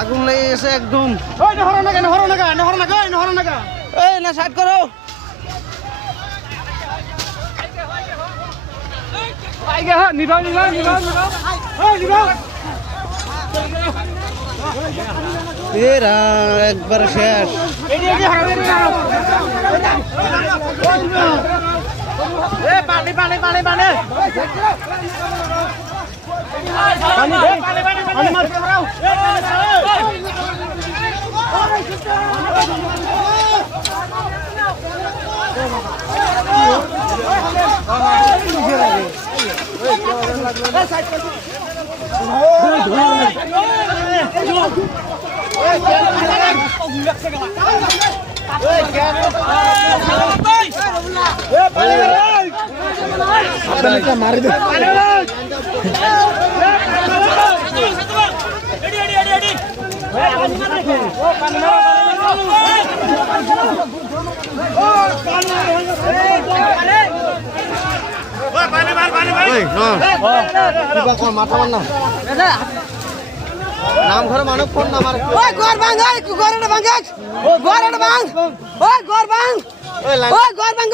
আগুন লেগে গেছে একদম। ওই নহর নাগা নহর নাগা নহর নাগা নহর নাগা এই না সাইড করো। আইগা হ্যাঁ নিভাও নিভাও নিভাও নিভাও ওই নিভাও এরা একবার শেষ। এডি এডি হারাবে না এ পানি পানি পানি পানি পানি পানি পানি মার দাও মারি দে মাথা মার নাম ঘরে মানব ফোন না আমার ঘর ভাঙ ঘর ভাঙ ঘর ভাঙ ওই ঘর ভাঙ ওই ঘর ভাঙ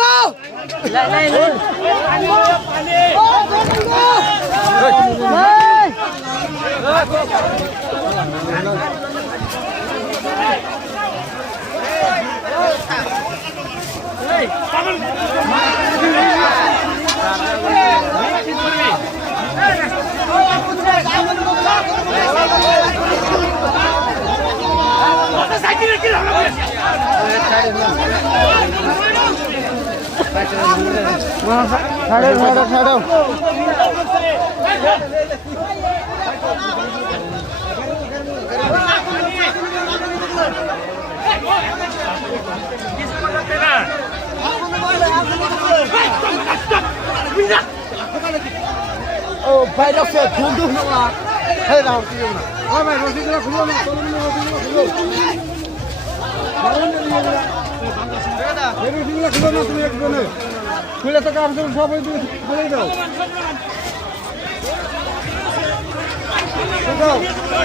ও ভাই রাখছে ফোন তো না এই দাও কি না ও ভাই রসিদটা খুলো না খুলো তুমি একজনে খুলে তো কাম করুন সবাই খুলে দাও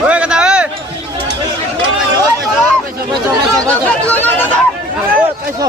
ওই কথা ওই পয়সা